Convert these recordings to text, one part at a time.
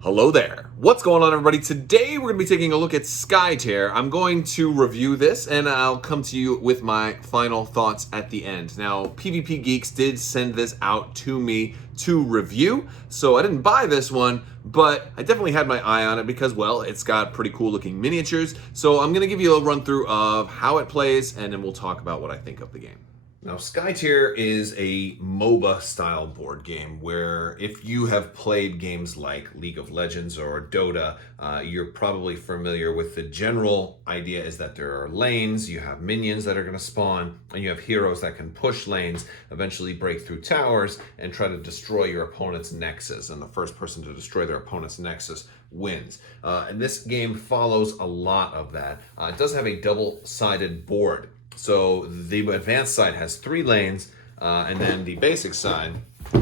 Hello there. What's going on, everybody? Today we're going to be taking a look at Skytear. I'm going to review this and I'll come to you with my final thoughts at the end. Now, PVP Geeks did send this out to me to review, so I didn't buy this one, but I definitely had my eye on it because, well, it's got pretty cool looking miniatures. So I'm going to give you a run through of how it plays and then we'll talk about what I think of the game. Now, Skytear is a MOBA style board game where if you have played games like League of Legends or Dota, you're probably familiar with the general idea is that there are lanes, you have minions that are going to spawn, and you have heroes that can push lanes, eventually break through towers, and try to destroy your opponent's nexus. And the first person to destroy their opponent's nexus wins. And this game follows a lot of that. It does have a double-sided board. So the advanced side has 3 lanes, and then the basic side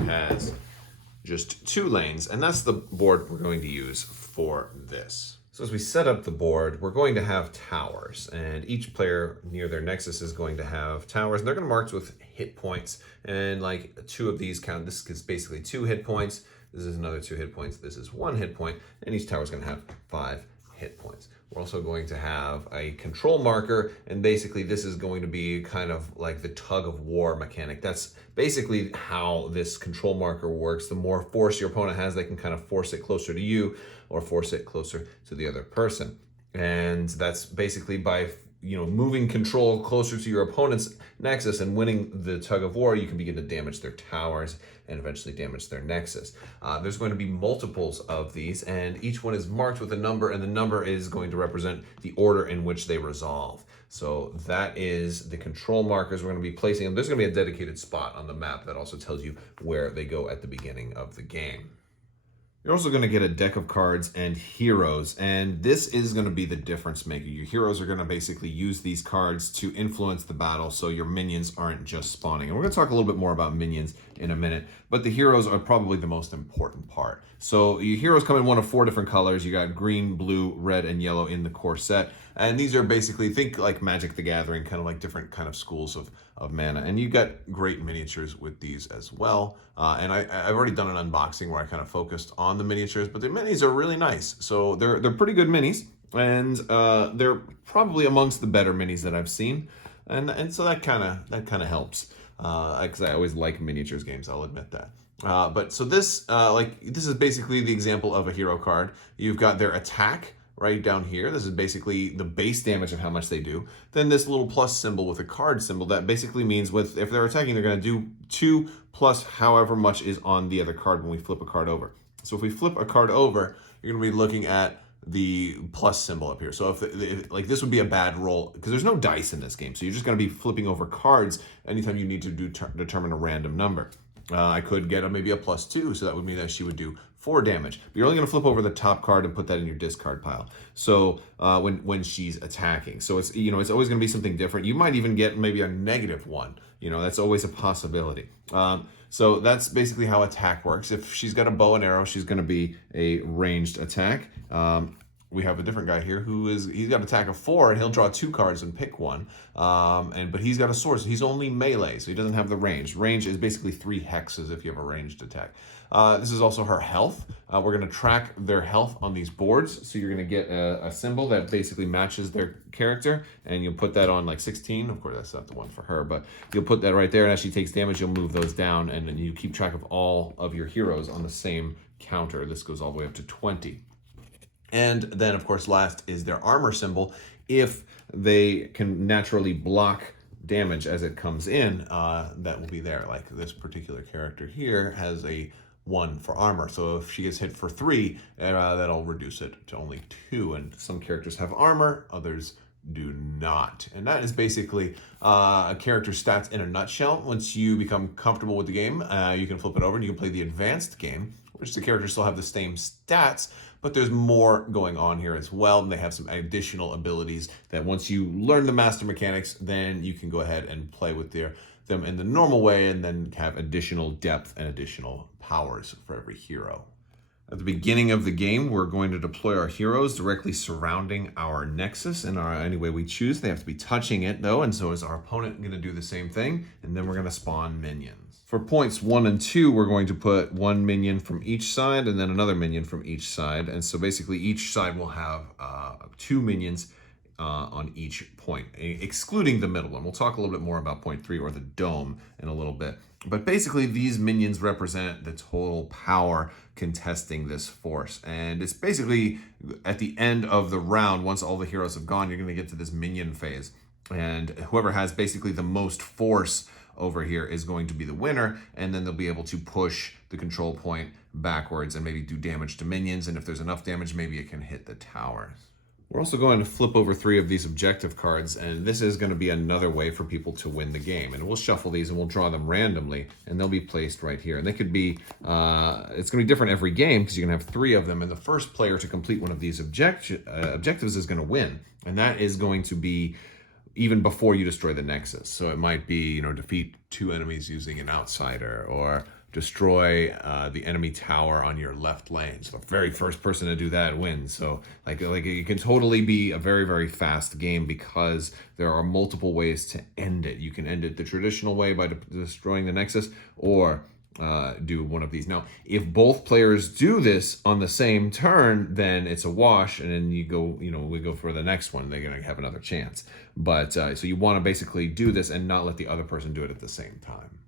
has just 2 lanes, and that's the board we're going to use for this. So as we set up the board, we're going to have towers, and each player near their nexus is going to have towers, and they're going to mark with hit points, and like 2 of these count. This is basically 2 hit points. This is another 2 hit points. This is 1 hit point, and each tower is going to have 5 hit points. We're also going to have a control marker, and basically this is going to be kind of like the tug of war mechanic. That's basically how this control marker works. The more force your opponent has, they can kind of force it closer to you or force it closer to the other person. And that's basically by moving control closer to your opponent's nexus and winning the tug of war, you can begin to damage their towers and eventually damage their nexus. There's going to be multiples of these, and each one is marked with a number, and the number is going to represent the order in which they resolve. So that is the control markers we're going to be placing them. There's going to be a dedicated spot on the map that also tells you where they go at the beginning of the game. You're also going to get a deck of cards and heroes, and this is going to be the difference maker. Your heroes are going to basically use these cards to influence the battle so your minions aren't just spawning. And we're going to talk a little bit more about minions in a minute, but the heroes are probably the most important part. So your heroes come in one of 4 different colors. You got green, blue, red, and yellow in the core set. And these are basically, think like Magic the Gathering, kind of like different kind of schools of mana. And you got great miniatures with these as well. And I've already done an unboxing where I kind of focused on the miniatures, but the minis are really nice. So they're pretty good minis, and they're probably amongst the better minis that I've seen. And so that kind of helps. Because I always like miniatures games, I'll admit that. But so this is basically the example of a hero card. You've got their attack right down here. This is basically the base damage of how much they do. Then this little plus symbol with a card symbol, that basically means if they're attacking, they're going to do 2 plus however much is on the other card when we flip a card over. So if we flip a card over, you're going to be looking at the plus symbol up here. So if like this would be a bad roll because there's no dice in this game. So you're just going to be flipping over cards anytime you need to determine a random number. I could get maybe a +2, so that would mean that she would do 4 damage. But you're only going to flip over the top card and put that in your discard pile. So when she's attacking, so it's it's always going to be something different. You might even get maybe a -1. That's always a possibility. So that's basically how attack works. If she's got a bow and arrow, she's going to be a ranged attack. We have a different guy here he's got attack of 4, and he'll draw 2 cards and pick one. But he's got a sword, so he's only melee, so he doesn't have the range. Range is basically 3 hexes if you have a ranged attack. This is also her health. We're going to track their health on these boards, so you're going to get a symbol that basically matches their character, and you'll put that on like 16. Of course, that's not the one for her, but you'll put that right there, and as she takes damage, you'll move those down, and then you keep track of all of your heroes on the same counter. This goes all the way up to 20. And then, of course, last is their armor symbol. If they can naturally block damage as it comes in, that will be there. Like this particular character here has a 1 for armor. So if she gets hit for 3, that'll reduce it to only 2. And some characters have armor, others do not. And that is basically a character's stats in a nutshell. Once you become comfortable with the game, you can flip it over and you can play the advanced game, which the characters still have the same stats, but there's more going on here as well. And they have some additional abilities that once you learn the master mechanics, then you can go ahead and play with them in the normal way and then have additional depth and additional powers for every hero. At the beginning of the game, we're going to deploy our heroes directly surrounding our nexus in any way we choose. They have to be touching it though, and so is our opponent going to do the same thing, and then we're going to spawn minions. For points 1 and 2, we're going to put one minion from each side and then another minion from each side. And so basically each side will have 2 minions on each point, excluding the middle one. We'll talk a little bit more about point 3 or the dome in a little bit. But basically these minions represent the total power contesting this force. And it's basically at the end of the round, once all the heroes have gone, you're going to get to this minion phase. And whoever has basically the most force over here is going to be the winner, and then they'll be able to push the control point backwards and maybe do damage to minions, and if there's enough damage, maybe it can hit the towers. We're also going to flip over 3 of these objective cards, and this is going to be another way for people to win the game. And we'll shuffle these and we'll draw them randomly, and they'll be placed right here. And they could be, it's going to be different every game because you're going to have 3 of them, and the first player to complete one of these objectives is going to win. And that is going to be even before you destroy the Nexus. So it might be, you know, defeat 2 enemies using an outsider, or destroy the enemy tower on your left lane. So the very first person to do that wins. So like it can totally be a very, very fast game because there are multiple ways to end it. You can end it the traditional way by destroying the Nexus, or do one of these. Now, if both players do this on the same turn, then it's a wash, and then you go, you know, we go for the next one. They're going to have another chance. But so you want to basically do this and not let the other person do it at the same time.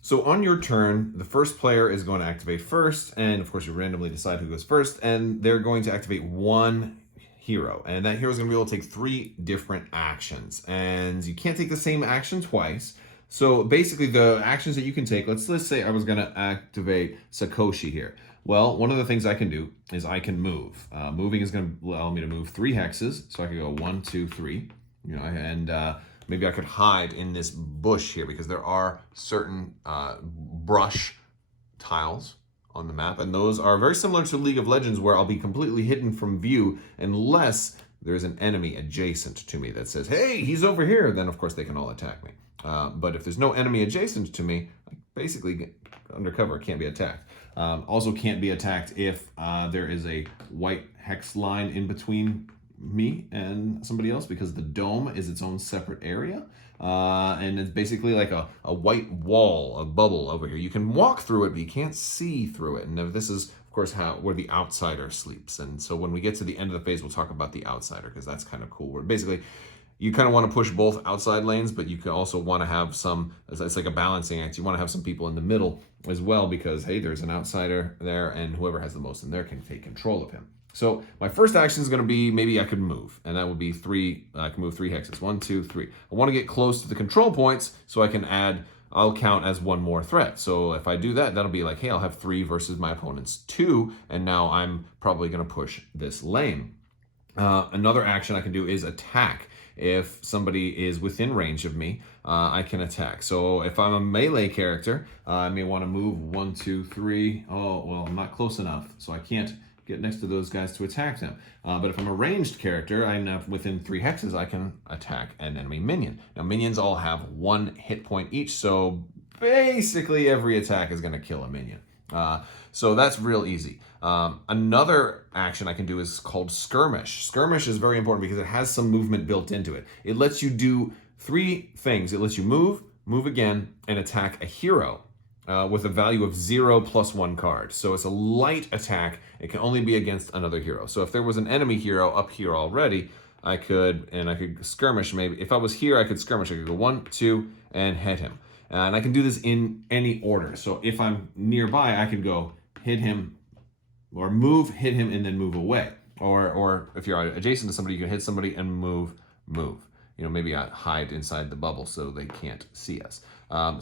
So on your turn, the first player is going to activate first, and of course you randomly decide who goes first, and they're going to activate one hero, and that hero is going to be able to take 3 different actions, and you can't take the same action twice. So basically the actions that you can take, let's say I was going to activate Sakoshi here. Well, one of the things I can do is I can move. Moving is going to allow me to move 3 hexes, so I can go 1, 2, 3, you know, and maybe I could hide in this bush here because there are certain brush tiles on the map, and those are very similar to League of Legends, where I'll be completely hidden from view unless there's an enemy adjacent to me that says, hey, he's over here. Then of course they can all attack me. But if there's no enemy adjacent to me, I basically undercover, can't be attacked. Also can't be attacked if there is a white hex line in between me and somebody else, because the dome is its own separate area. And it's basically like a white wall, a bubble over here. You can walk through it, but you can't see through it. And this is, of course, where the outsider sleeps. And so when we get to the end of the phase, we'll talk about the outsider, because that's kind of cool. Where basically you kind of want to push both outside lanes, but you can also want to have some, it's like a balancing act. You want to have some people in the middle as well, because, hey, there's an outsider there, and whoever has the most in there can take control of him. So my first action is going to be, maybe I could move, and that would be 3, I can move 3 hexes, 1, 2, 3. I want to get close to the control points so I can add, I'll count as 1 more threat. So if I do that, that'll be like, hey, I'll have 3 versus my opponent's 2, and now I'm probably going to push this lane. Another action I can do is attack. If somebody is within range of me, I can attack. So if I'm a melee character, I may want to move 1, 2, 3. Oh, well, I'm not close enough, so I can't get next to those guys to attack them. But if I'm a ranged character, I'm within 3 hexes, I can attack an enemy minion. Now, minions all have 1 hit point each, so basically every attack is going to kill a minion. So that's real easy. Another action I can do is called Skirmish. Skirmish is very important because it has some movement built into it. It lets you do 3 things. It lets you move again, and attack a hero with a value of 0 plus 1 card. So it's a light attack. It can only be against another hero. So if there was an enemy hero up here already, I could skirmish. Maybe if I was here, I could skirmish. I could go 1, 2, and hit him. And I can do this in any order. So if I'm nearby, I can go hit him, or move, hit him, and then move away. Or if you're adjacent to somebody, you can hit somebody and move. You know, maybe I hide inside the bubble so they can't see us.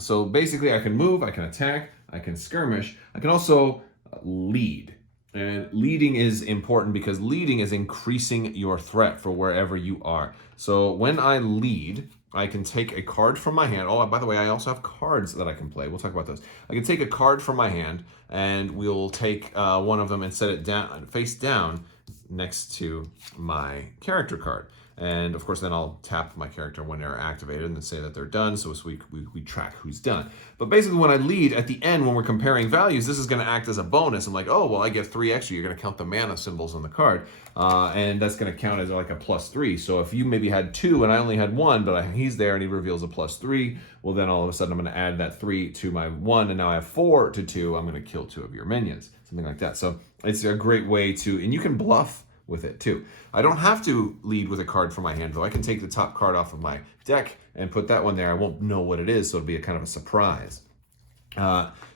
So basically I can move, I can attack, I can skirmish. I can also lead. And leading is important because leading is increasing your threat for wherever you are. So when I lead, I can take a card from my hand. Oh, by the way, I also have cards that I can play. We'll talk about those. I can take a card from my hand, and we'll take one of them and set it down, face down, next to my character card. And of course, then I'll tap my character when they're activated and then say that they're done, so we track who's done. But basically, when I lead at the end, when we're comparing values, this is going to act as a bonus. I'm like, oh, well, I get 3 extra. You're going to count the mana symbols on the card, and that's going to count as like a +3. So if you maybe had 2 and I only had 1, but he's there and he reveals a +3, well, then all of a sudden I'm going to add that 3 to my 1, and now I have 4 to 2. I'm going to kill 2 of your minions, something like that. So it's a great way to, and you can bluff with it too. I don't have to lead with a card from my hand, though. I can take the top card off of my deck and put that one there. I won't know what it is, so it'll be a kind of a surprise.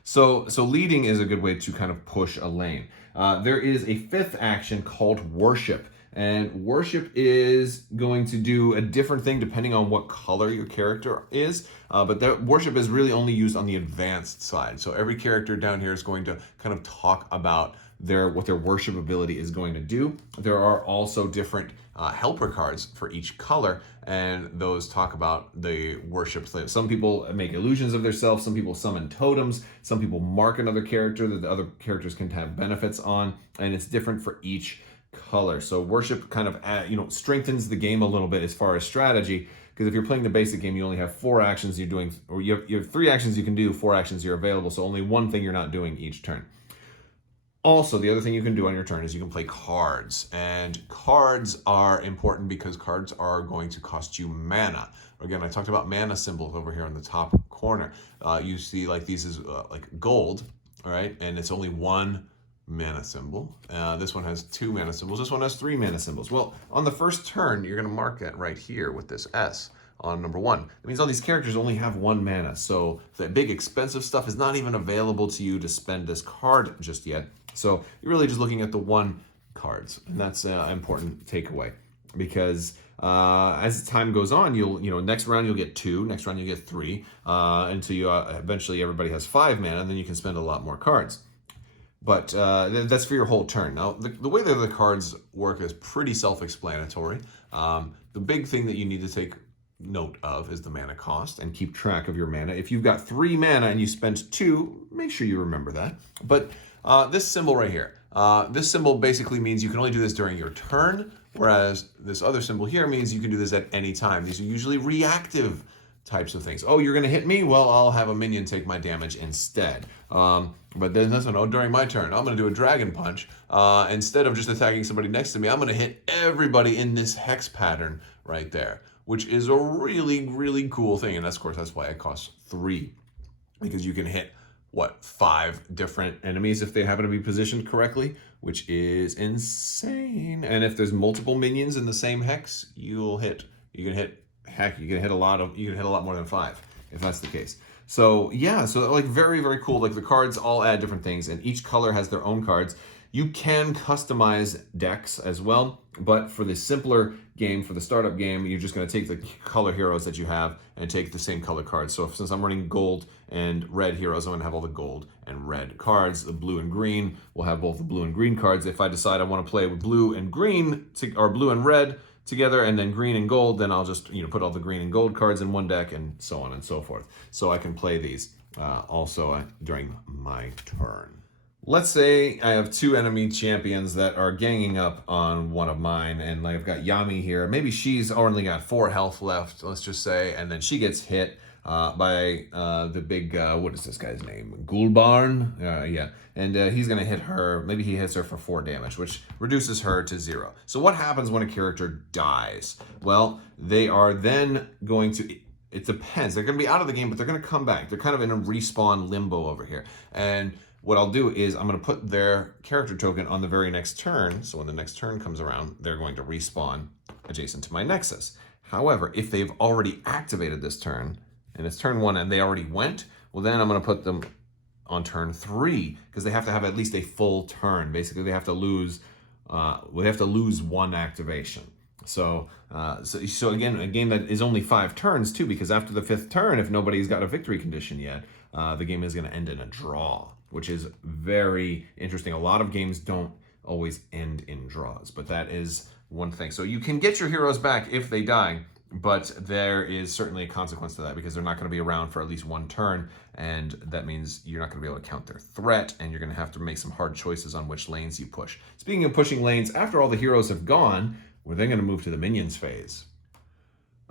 So leading is a good way to kind of push a lane. There is a 5th action called Worship. And Worship is going to do a different thing depending on what color your character is. But that Worship is really only used on the advanced side. So every character down here is going to kind of talk about what their worship ability is going to do. There are also different helper cards for each color, and those talk about the worship thing. Some people make illusions of themselves, some people summon totems, some people mark another character that the other characters can have benefits on, and it's different for each color. So worship kind of strengthens the game a little bit as far as strategy, because if you're playing the basic game, you only have 4 actions you're doing, or you have 3 actions you can do, 4 actions you're available, so only 1 thing you're not doing each turn. Also, the other thing you can do on your turn is you can play cards, and cards are important because cards are going to cost you mana. Again, I talked about mana symbols over here in the top corner. You see like these is like gold, all right, and it's only 1 mana symbol. This one has 2 mana symbols. This one has 3 mana symbols. Well, on the first turn, you're going to mark that right here with this S on number 1. It means all these characters only have 1 mana, so the big expensive stuff is not even available to you to spend this card just yet. So you're really just looking at the 1 cards, and that's an important takeaway, because as time goes on, next round you'll get 2, next round you get 3, until you eventually everybody has 5 mana, and then you can spend a lot more cards. But that's for your whole turn. Now, the way that the cards work is pretty self-explanatory. The big thing that you need to take note of is the mana cost and keep track of your mana. If you've got 3 mana and you spend 2, make sure you remember that. But this symbol right here, this symbol basically means you can only do this during your turn, whereas this other symbol here means you can do this at any time. These are usually reactive types of things. Oh, you're going to hit me? Well, I'll have a minion take my damage instead. But then this one, oh, during my turn, I'm going to do a dragon punch. Instead of just attacking somebody next to me, I'm going to hit everybody in this hex pattern right there, which is a really, really cool thing. And of course, that's why it costs 3, because you can hit 5 different enemies if they happen to be positioned correctly, which is insane. And if there's multiple minions in the same hex, you can hit a lot more than 5 if that's the case. So yeah, so like very, very cool. Like the cards all add different things, and each color has their own cards. You can customize decks as well, but for the simpler game, for the startup game, you're just going to take the color heroes that you have and take the same color cards. So since I'm running gold and red heroes, I'm going to have all the gold and red cards. The blue and green will have both the blue and green cards. If I decide I want to play with blue and green, or blue and red together, and then green and gold, then I'll just put all the green and gold cards in one deck, and so on and so forth. So I can play these also during my turn. Let's say I have 2 enemy champions that are ganging up on one of mine, and I've got Yami here. Maybe she's only got 4 health left, let's just say, and then she gets hit by the big, what is this guy's name? Gulbarn? Yeah. And he's going to hit her. Maybe he hits her for 4 damage, which reduces her to 0. So what happens when a character dies? Well, they are then going to... It depends. They're going to be out of the game, but they're going to come back. They're kind of in a respawn limbo over here. And what I'll do is I'm going to put their character token on the very next turn. So when the next turn comes around, they're going to respawn adjacent to my nexus. However, if they've already activated this turn, and it's turn 1 and they already went, well, then I'm going to put them on turn 3, because they have to have at least a full turn. Basically, they have to lose. We have to lose 1 activation. So again, a game that is only 5 turns too, because after the 5th turn, if nobody's got a victory condition yet, the game is going to end in a draw, which is very interesting. A lot of games don't always end in draws, but that is one thing. So you can get your heroes back if they die, but there is certainly a consequence to that, because they're not going to be around for at least 1 turn, and that means you're not going to be able to count their threat, and you're going to have to make some hard choices on which lanes you push. Speaking of pushing lanes, after all the heroes have gone, We're then going to move to the Minions phase.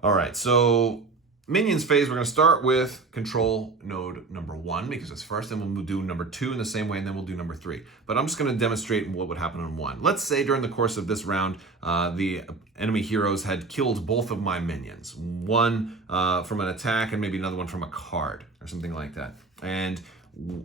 All right, so Minions phase, we're going to start with control node number 1 because it's first, then we'll do number 2 in the same way, and then we'll do number 3. But I'm just going to demonstrate what would happen on 1. Let's say during the course of this round, the enemy heroes had killed both of my minions. One from an attack and maybe another one from a card or something like that. And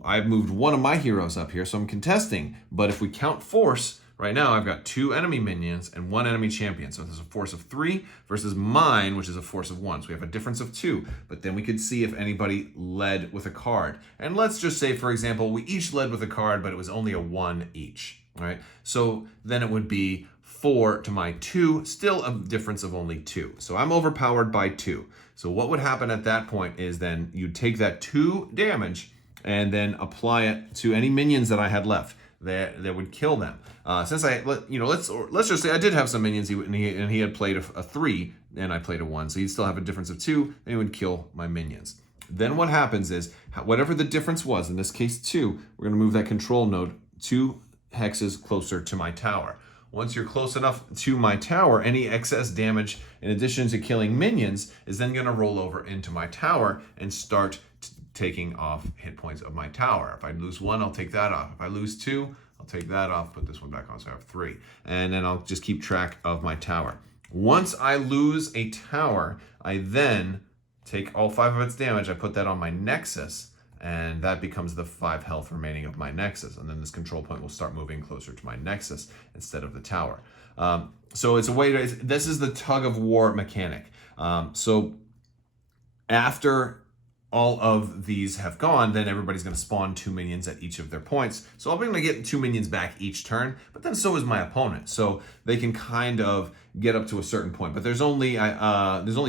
I've moved one of my heroes up here, so I'm contesting. But if we count force, right now I've got 2 enemy minions and 1 enemy champion. So there's a force of 3 versus mine, which is a force of 1. So we have a difference of 2. But then we could see if anybody led with a card. And let's just say, for example, we each led with a card, but it was only a 1 each. All right. So then it would be 4 to my 2, still a difference of only 2. So I'm overpowered by 2. So what would happen at that point is then you'd take that 2 damage and then apply it to any minions that I had left that would kill them. Since let's just say I did have some minions and he had played a 3 and I played a 1, so he'd still have a difference of 2, and he would kill my minions. Then what happens is, whatever the difference was, in this case 2, we're going to move that control node 2 hexes closer to my tower. Once you're close enough to my tower, any excess damage, in addition to killing minions, is then going to roll over into my tower and start taking off hit points of my tower. If I lose 1, I'll take that off. If I lose 2, I'll take that off, put this one back on, so I have 3. And then I'll just keep track of my tower. Once I lose a tower, I then take all 5 of its damage, I put that on my nexus, and that becomes the 5 health remaining of my nexus. And then this control point will start moving closer to my nexus instead of the tower. So it's a way to, this is the tug of war mechanic. So after all of these have gone, then everybody's going to spawn 2 minions at each of their points. So I'm going to get 2 minions back each turn, but then so is my opponent. So they can kind of get up to a certain point. But there's only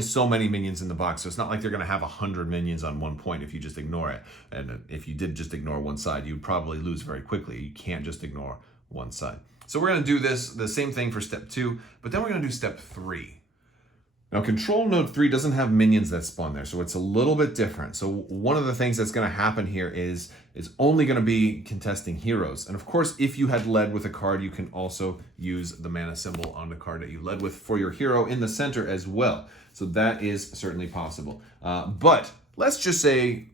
so many minions in the box, so it's not like they're going to have 100 minions on one point if you just ignore it. And if you did just ignore one side, you'd probably lose very quickly. You can't just ignore one side. So we're going to do the same thing for step 2, but then we're going to do step 3. Now, control node 3 doesn't have minions that spawn there, so it's a little bit different. So one of the things that's going to happen here is it's only going to be contesting heroes. And of course, if you had led with a card, you can also use the mana symbol on the card that you led with for your hero in the center as well. So that is certainly possible. But let's just say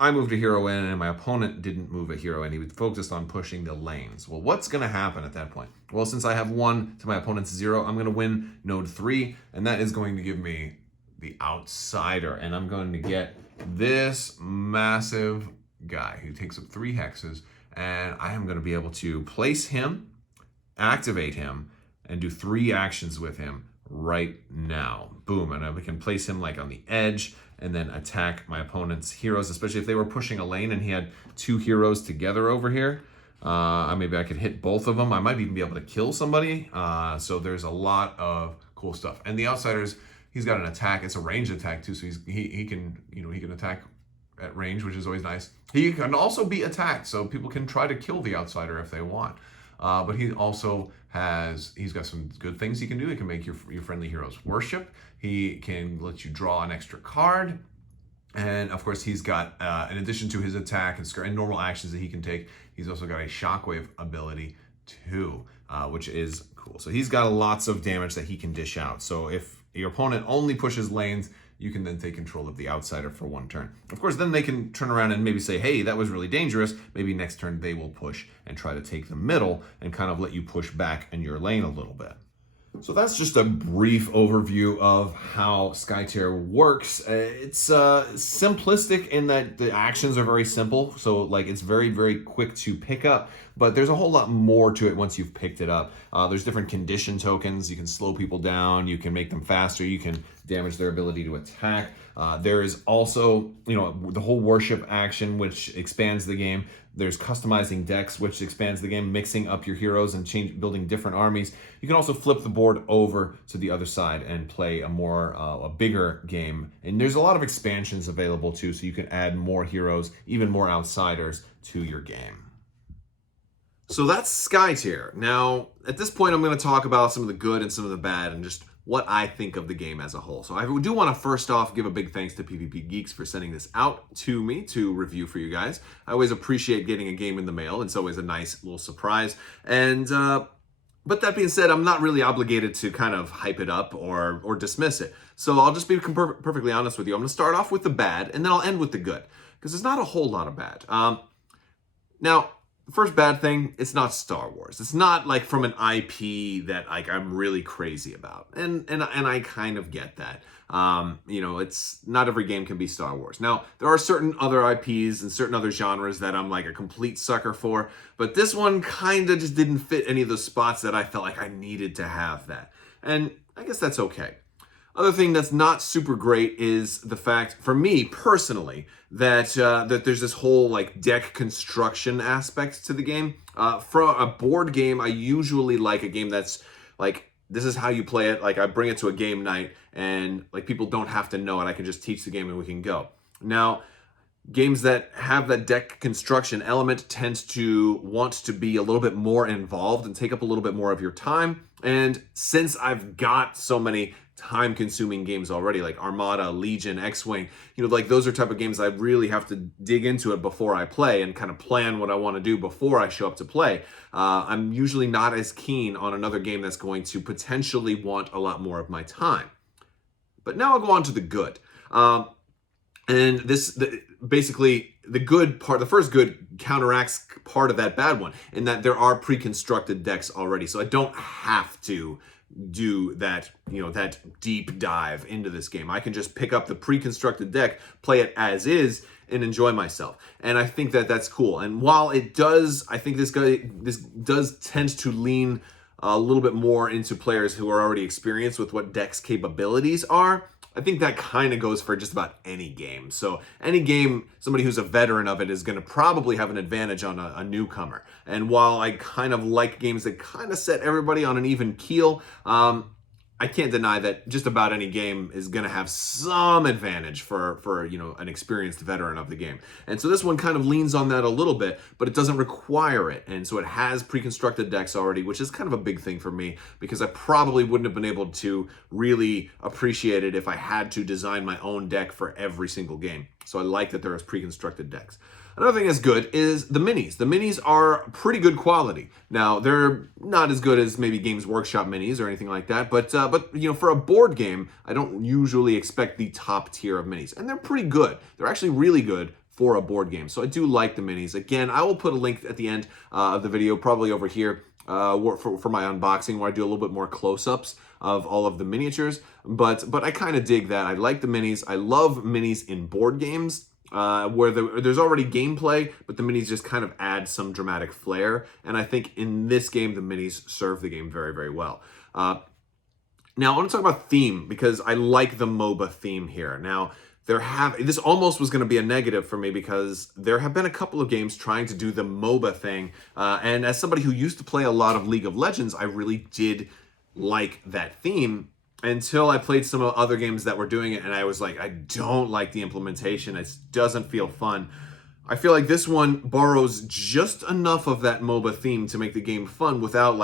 I moved a hero in and my opponent didn't move a hero and he was focused on pushing the lanes. Well, what's going to happen at that point? Well, since I have 1 to my opponent's 0, I'm going to win node 3, and that is going to give me the outsider, and I'm going to get this massive guy who takes up 3 hexes, and I am going to be able to place him, activate him, and do 3 actions with him right now. Boom, and we can place him like on the edge and then attack my opponent's heroes, especially if they were pushing a lane and he had 2 heroes together over here. Maybe I could hit both of them. I might even be able to kill somebody. So there's a lot of cool stuff. And the outsiders, he's got an attack. It's a ranged attack too, so he can attack at range, which is always nice. He can also be attacked, so people can try to kill the outsider if they want. But he also he's got some good things he can do. He can make your friendly heroes worship. He can let you draw an extra card. And of course, he's got, in addition to his attack and normal actions that he can take, he's also got a shockwave ability too, which is cool. So he's got lots of damage that he can dish out. So if your opponent only pushes lanes, you can then take control of the outsider for 1 turn. Of course, then they can turn around and maybe say, hey, that was really dangerous. Maybe next turn they will push and try to take the middle and kind of let you push back in your lane a little bit. So that's just a brief overview of how Skytear works. It's simplistic in that the actions are very simple. So like it's very, very quick to pick up, but there's a whole lot more to it once you've picked it up. There's different condition tokens. You can slow people down. You can make them faster. You can damage their ability to attack. There is also, the whole worship action, which expands the game. There's customizing decks, which expands the game, mixing up your heroes and building different armies. You can also flip the board over to the other side and play a bigger game. And there's a lot of expansions available too, so you can add more heroes, even more outsiders to your game. So that's Skytear. Now, at this point, I'm going to talk about some of the good and some of the bad and just what I think of the game as a whole. So I do want to first off give a big thanks to PVP Geeks for sending this out to me to review for you guys. I always appreciate getting a game in the mail. It's always a nice little surprise. And But that being said, I'm not really obligated to kind of hype it up or dismiss it. So I'll just be perfectly honest with you. I'm going to start off with the bad, and then I'll end with the good, because there's not a whole lot of bad. Now, the first bad thing, it's not Star Wars. It's not like from an IP that like I'm really crazy about, and I kind of get that. You know, it's not every game can be Star Wars. Now, there are certain other IPs and certain other genres that I'm like a complete sucker for, but this one kind of just didn't fit any of those spots that I felt like I needed to have that. And I guess that's okay. Other thing that's not super great is the fact, for me personally, that that there's this whole like deck construction aspect to the game. For a board game, I usually like a game that's like, this is how you play it. Like I bring it to a game night and like people don't have to know it. I can just teach the game and we can go. Now, games that have that deck construction element tend to want to be a little bit more involved and take up a little bit more of your time. And since I've got so many time-consuming games already, like Armada, Legion, X-Wing, you know, like those are type of games I really have to dig into it before I play and kind of plan what I want to do before I show up to play. I'm usually not as keen on another game that's going to potentially want a lot more of my time. But now I'll go on to the good. And basically the good part, the first good counteracts part of that bad one, in that there are pre-constructed decks already. So I don't have to do that, you know, that deep dive into this game. I can just pick up the pre-constructed deck, play it as is, and enjoy myself. And I think that that's cool. And while it does, I think this does tend to lean a little bit more into players who are already experienced with what deck's capabilities are. I think that kind of goes for just about any game. So any game, somebody who's a veteran of it is going to probably have an advantage on a newcomer. And while I kind of like games that kind of set everybody on an even keel, I can't deny that just about any game is going to have some advantage for you know, an experienced veteran of the game. And so this one kind of leans on that a little bit, but it doesn't require it. And so it has pre-constructed decks already, which is kind of a big thing for me, because I probably wouldn't have been able to really appreciate it if I had to design my own deck for every single game. So I like that there is pre-constructed decks. Another thing that's good is the minis. The minis are pretty good quality. Now, they're not as good as maybe Games Workshop minis or anything like that, but you know, for a board game, I don't usually expect the top tier of minis, and they're pretty good. They're actually really good for a board game, so I do like the minis. Again, I will put a link at the end of the video, probably over here, for my unboxing, where I do a little bit more close-ups of all of the miniatures, but I kind of dig that. I like the minis. I love minis in board games, where there's already gameplay, but the minis just kind of add some dramatic flair. And I think in this game, the minis serve the game very, very well. Now, I want to talk about theme, because I like the MOBA theme here. Now, this almost was going to be a negative for me, because there have been a couple of games trying to do the MOBA thing. And as somebody who used to play a lot of League of Legends, I really did like that theme, until I played some other games that were doing it, and I was like, I don't like the implementation. It doesn't feel fun. I feel like this one borrows just enough of that MOBA theme to make the game fun without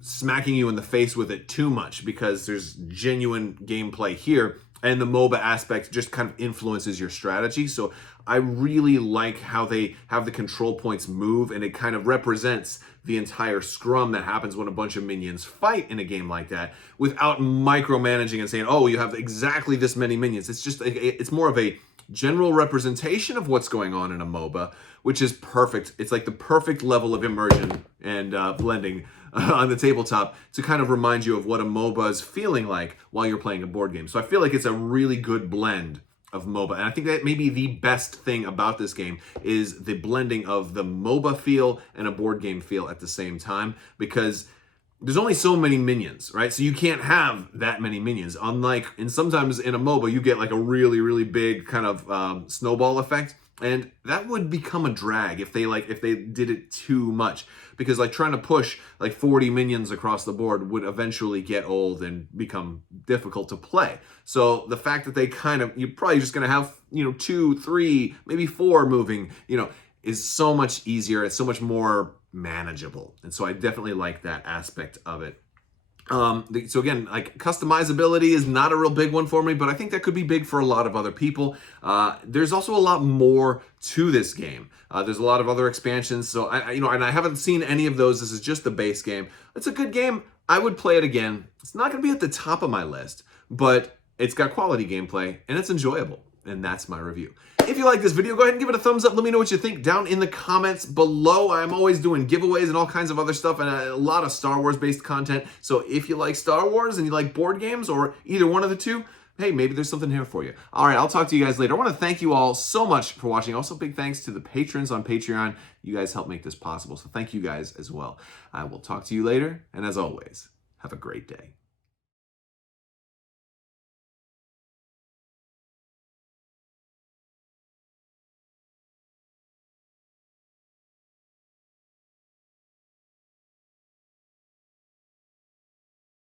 smacking you in the face with it too much, because there's genuine gameplay here, and the MOBA aspect just kind of influences your strategy. So I really like how they have the control points move, and it kind of represents the entire scrum that happens when a bunch of minions fight in a game like that, without micromanaging and saying, oh, you have exactly this many minions. It's more of a general representation of what's going on in a MOBA, which is perfect. It's like the perfect level of immersion and blending on the tabletop to kind of remind you of what a MOBA is feeling like while you're playing a board game. So I feel like it's a really good blend of MOBA. And I think that maybe the best thing about this game is the blending of the MOBA feel and a board game feel at the same time, because there's only so many minions, right? So you can't have that many minions. Unlike, and sometimes in a MOBA, you get like a really, really big kind of snowball effect. And that would become a drag if they did it too much, because like trying to push like 40 minions across the board would eventually get old and become difficult to play. So the fact that you're probably just going to have, you know, 2, 3, maybe 4 moving, you know, is so much easier. It's so much more manageable. And so I definitely like that aspect of it. So again, like customizability is not a real big one for me, but I think that could be big for a lot of other people. There's also a lot more to this game. There's a lot of other expansions. So and I haven't seen any of those. This is just the base game. It's a good game. I would play it again. It's not going to be at the top of my list, but it's got quality gameplay and it's enjoyable. And that's my review. If you like this video, go ahead and give it a thumbs up. Let me know what you think down in the comments below. I'm always doing giveaways and all kinds of other stuff and a lot of Star Wars based content. So if you like Star Wars and you like board games or either one of the two, hey, maybe there's something here for you. All right, I'll talk to you guys later. I want to thank you all so much for watching. Also, big thanks to the patrons on Patreon. You guys help make this possible. So thank you guys as well. I will talk to you later. And as always, have a great day.